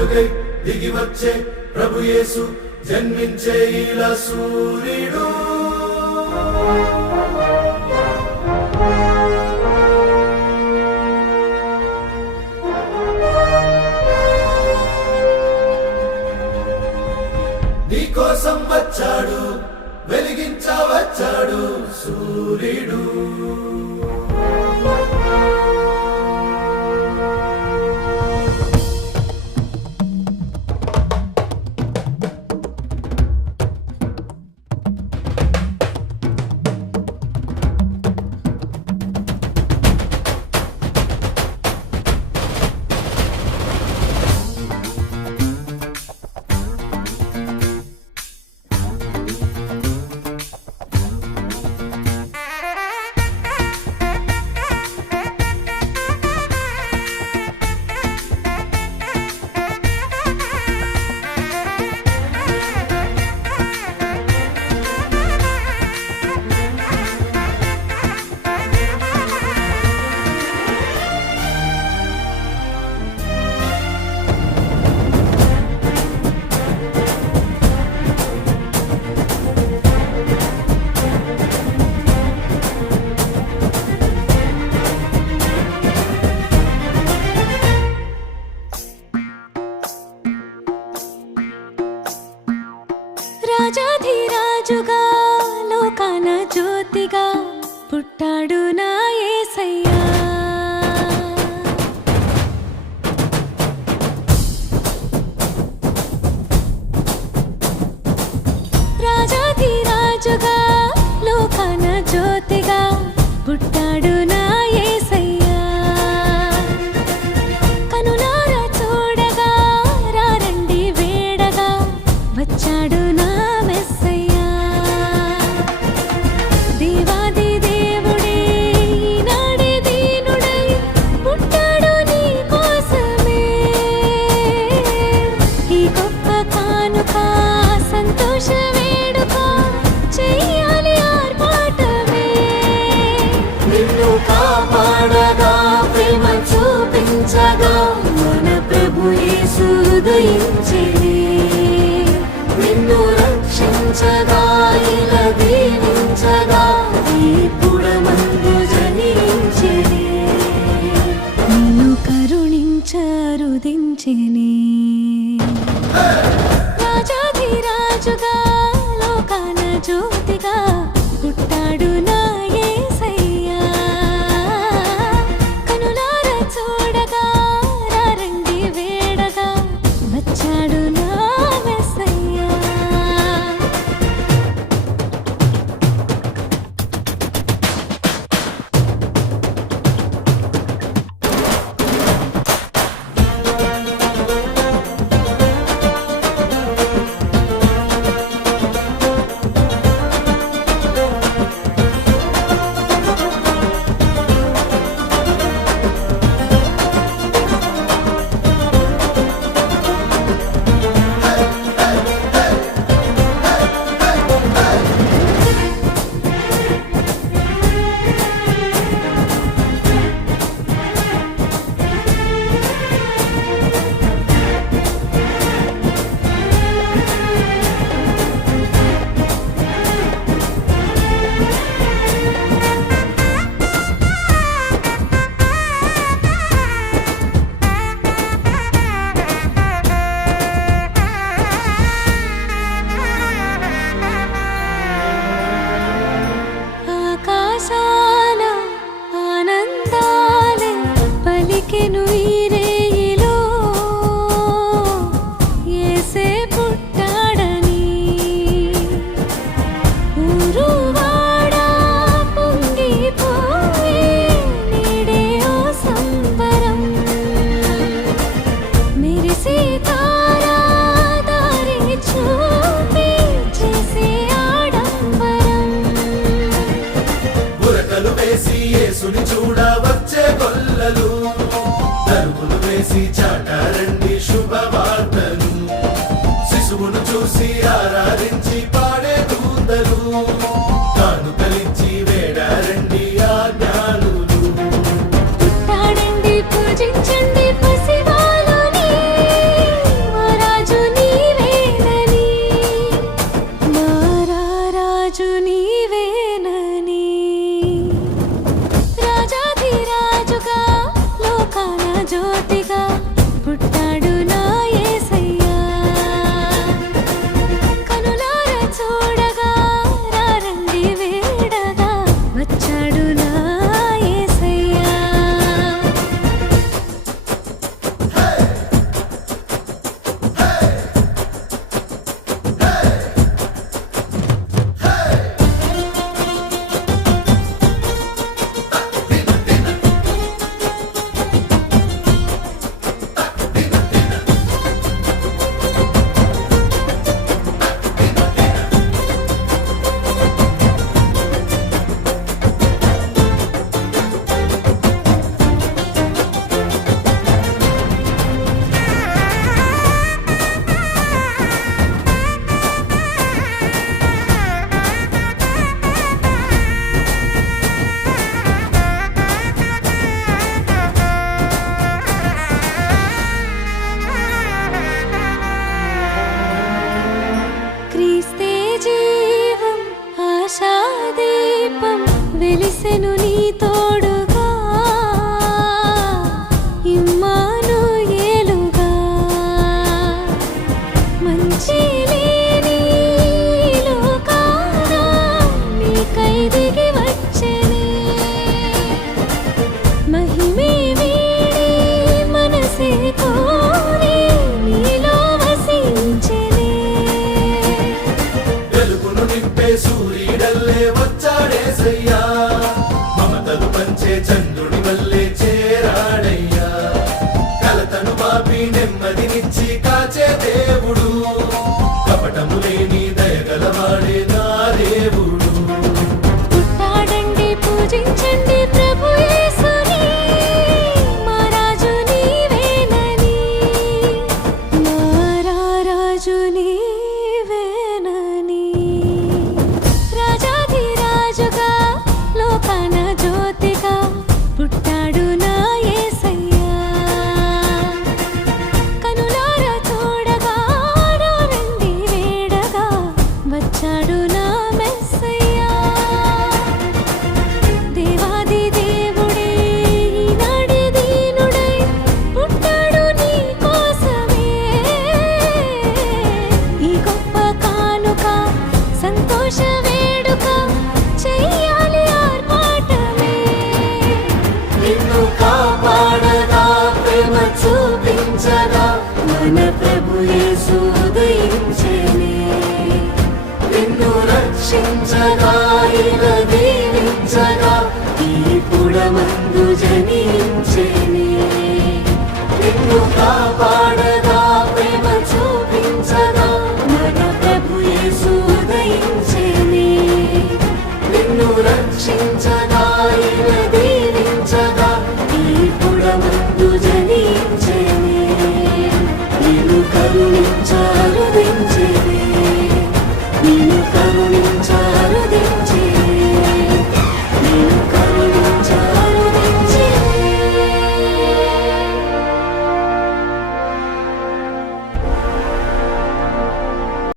వెలుగై దిగి వచ్చే ప్రభు యేసు జన్మించే ఇలా సూర్యుడు నీకోసం వచ్చాడు వెలిగించవచ్చాడు సూర్యుడు రాజాధిరాజుగా లోకాన జ్యోతిగా పుట్టాడు నా యేసయ్యా రాజాధిరాజుగా లోకాన జ్యోతిగా పుట్టాడు నా యేసయ్యా కనులారా చూడగా రారండి వేడగా వచ్చాడు నా మన ప్రభు యేసు ఉదయించెనే నిన్ను రక్షించగా ఇలా దీవించగా ఈ పుడమందు జనించెనే నిన్ను కరుణించరుదించెనే రాజాధిరాజుగా లోకాన జ్యోతిగా పుట్టాడు నా యేసుని చూడ వచ్చే గొల్లలు తలుపులు వేసి చాటారండి శుభవార్తలు శిశువును చూసి ఆరాధించి పాడే దూతలు కానుకలించి వేడారండి పుట్టాడండి పూజించండి పసివాలుని కాచే దేవుడు, కపటము లేని దయగలవాడే నా దేవుడు. పుట్టాడండి పూజించండి ప్రభు యేసుని, మా రాజు నీవేనని, మా రాజు నీవేనని. రాజాధిరాజుగా లోకాన జ్యోతిగా పుట్టాడు నా యేసయ్యా. కనులారా చూడగా రండి వేడగా వచ్చాడు నా మెస్సయ్యా. దేవాది దేవుడే ఈనాడే దీనుడై పుట్టాడు నీ కోసమే. ఈ గొప్ప కానుక సంతోష వేడుక చెయ్యాలి ఆర్భాటమే. నిన్ను కాపాడగా ప్రేమ చూపించగా మన ప్రభు యేసు ఉదయించెనే. నిన్ను రక్షించగా ఇలా దీవించగా